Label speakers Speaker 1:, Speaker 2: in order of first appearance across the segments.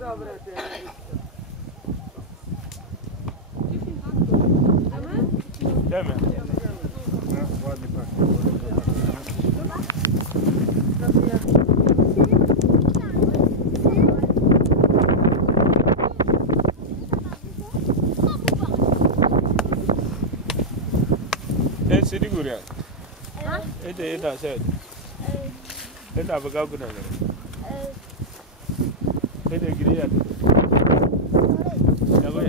Speaker 1: dobre te
Speaker 2: Idziemy.
Speaker 3: No, ładnie pachnie.
Speaker 2: Ed sidi É Ed ed सफेद गिर जाते क्या कोई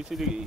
Speaker 1: इसीलिए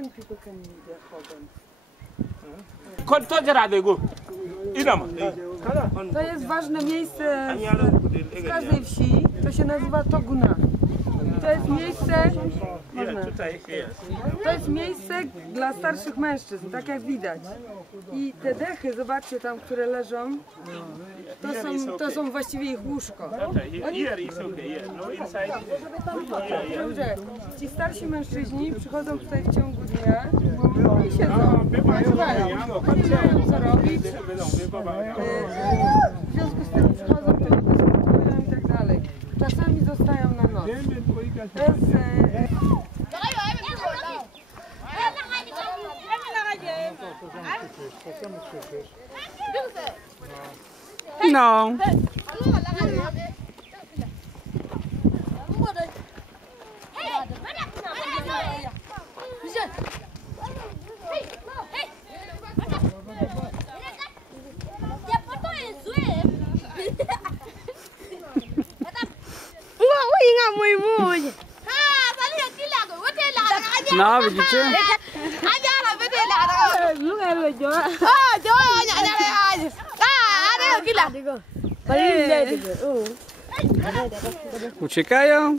Speaker 1: when people can meet their husbands.
Speaker 2: Kon to go.
Speaker 1: To jest ważne miejsce w każdej wsi. To się nazywa Toguna. To jest miejsce, można, to jest miejsce dla starszych mężczyzn, tak jak widać. I te dechy, zobaczcie tam, które leżą, to są, to są właściwie ich łóżko.
Speaker 2: Yeah, no.
Speaker 1: Dobrze, ci starsi mężczyźni przychodzą tutaj w ciągu dnia i siedzą, odpoczywają. Oni mają co robić, y, w związku z tym przychodzą tu, dyskutują i tak dalej. Czasami zostają na noc. E,
Speaker 4: No. No, muy muy.
Speaker 2: Nah, begitu. Ajar lah, betul lah. Lu ngeluar jawa. Oh, jawa hanya ada aja. Ah, ada lagi lah. Paling dia itu. Uh. Ucikai yang.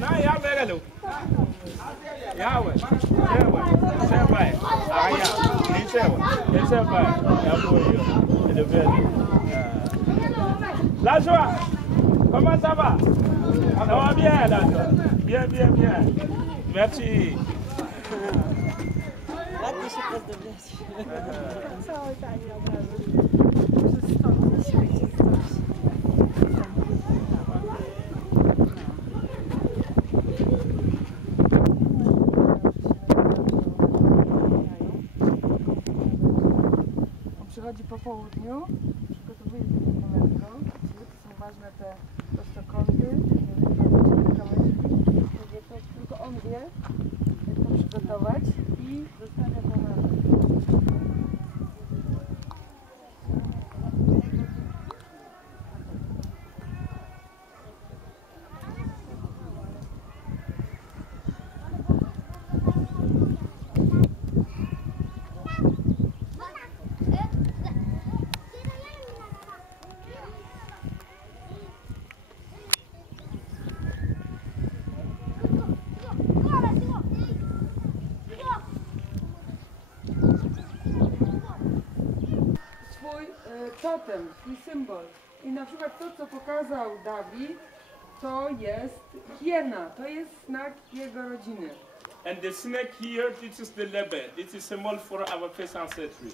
Speaker 2: Não, já pega, ça va? Ça va bien, Bien, bien, bien. Merci.
Speaker 1: południu, przygotowuje sobie mleko. To są ważne te prostokąty, kamerki. Tylko on wie, jak to przygotować i zostawia to na swój e, totem, swój symbol. I na przykład to, co pokazał Dawid, to jest hiena, to jest znak jego rodziny.
Speaker 2: And the snake here, this is the leber. This is symbol for our first ancestry.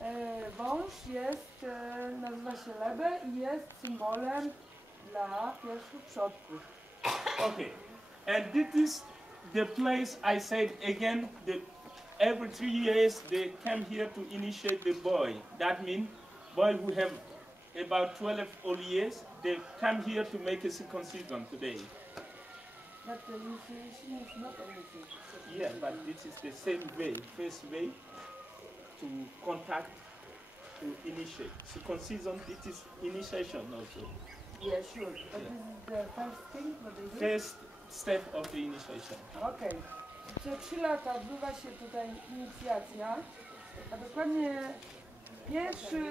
Speaker 1: E, wąż jest, e, nazywa się Lebe i jest symbolem dla pierwszych przodków.
Speaker 2: Okay. And this is the place I said again, the, every three years they come here to initiate the boy. That means boy who have about 12 old years, they come here to make a circumcision today.
Speaker 1: But the initiation is not only
Speaker 2: Yeah, but this is the same way, first way to contact, to initiate. Circumcision, it is initiation also.
Speaker 1: Yeah, sure. But this is the first thing they do.
Speaker 2: First step of the initiation.
Speaker 1: Okej. Co trzy lata odbywa się tutaj inicjacja, a dokładnie pierwszy